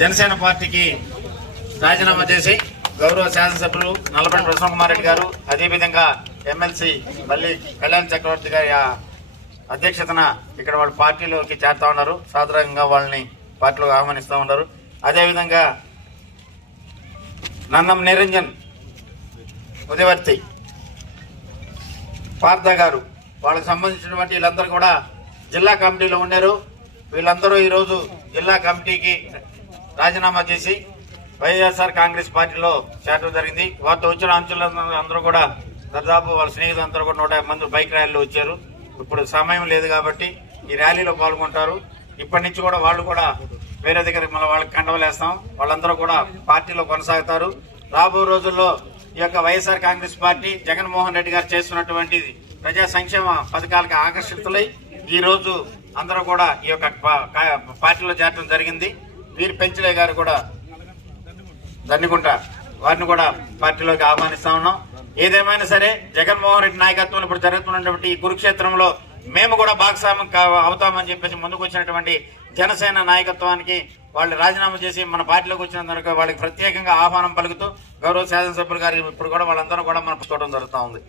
జనసేన పార్టీకి రాజీనామా చేసి గౌరవ శాసనసభ్యులు నల్లపల్లి ప్రసన్న కుమార్ రెడ్డి గారు, అదేవిధంగా ఎమ్మెల్సీ మళ్ళీ కళ్యాణ్ చక్రవర్తి గారి అధ్యక్షతన ఇక్కడ వాళ్ళ పార్టీలోకి చేరుతా ఉన్నారు. సాధారణంగా వాళ్ళని పార్టీలోకి ఆహ్వానిస్తూ ఉన్నారు. అదేవిధంగా నన్నం నిరంజన్ ఉదయవర్తి పార్థ గారు, వాళ్ళకి సంబంధించినటువంటి వీళ్ళందరూ కూడా జిల్లా కమిటీలో ఉన్నారు. వీళ్ళందరూ ఈరోజు జిల్లా కమిటీకి రాజీనామా చేసి వైఎస్ఆర్ కాంగ్రెస్ పార్టీలో చేరడం జరిగింది. వారితో వచ్చిన అంచులందరూ కూడా దాదాపు వాళ్ళ స్నేహితులందరూ కూడా 150 మంది బైక్ ర్యాలీలో వచ్చారు. ఇప్పుడు సమయం లేదు కాబట్టి ఈ ర్యాలీలో పాల్గొంటారు. ఇప్పటి నుంచి కూడా వాళ్ళు కూడా వేరే దగ్గరికి మళ్ళీ వాళ్ళకి కండవలేస్తాం. వాళ్ళందరూ కూడా పార్టీలో కొనసాగుతారు. రాబో రోజుల్లో ఈ యొక్క వైఎస్ఆర్ కాంగ్రెస్ పార్టీ జగన్మోహన్ రెడ్డి గారు చేస్తున్నటువంటి ప్రజా సంక్షేమ పథకాలకు ఆకర్షితులై ఈ రోజు అందరూ కూడా ఈ యొక్క పార్టీలో చేరడం జరిగింది. వీరు పెంచలే గారు కూడా దండుకుంటా వారిని కూడా పార్టీలోకి ఆహ్వానిస్తా ఉన్నాం. ఏదేమైనా సరే జగన్మోహన్ రెడ్డి నాయకత్వంలో ఇప్పుడు జరుగుతున్నటువంటి ఈ కురుక్షేత్రంలో మేము కూడా భాగస్వామ్యం అవుతామని చెప్పేసి ముందుకు వచ్చినటువంటి జనసేన నాయకత్వానికి వాళ్ళు రాజీనామా చేసి మన పార్టీలోకి వచ్చినందుకు వాళ్ళకి ప్రత్యేకంగా ఆహ్వానం పలుకుతూ గౌరవ శాసనసభ్యులు గారు ఇప్పుడు కూడా వాళ్ళందరూ కూడా మనం పుచ్చుకోవడం జరుగుతూ ఉంది.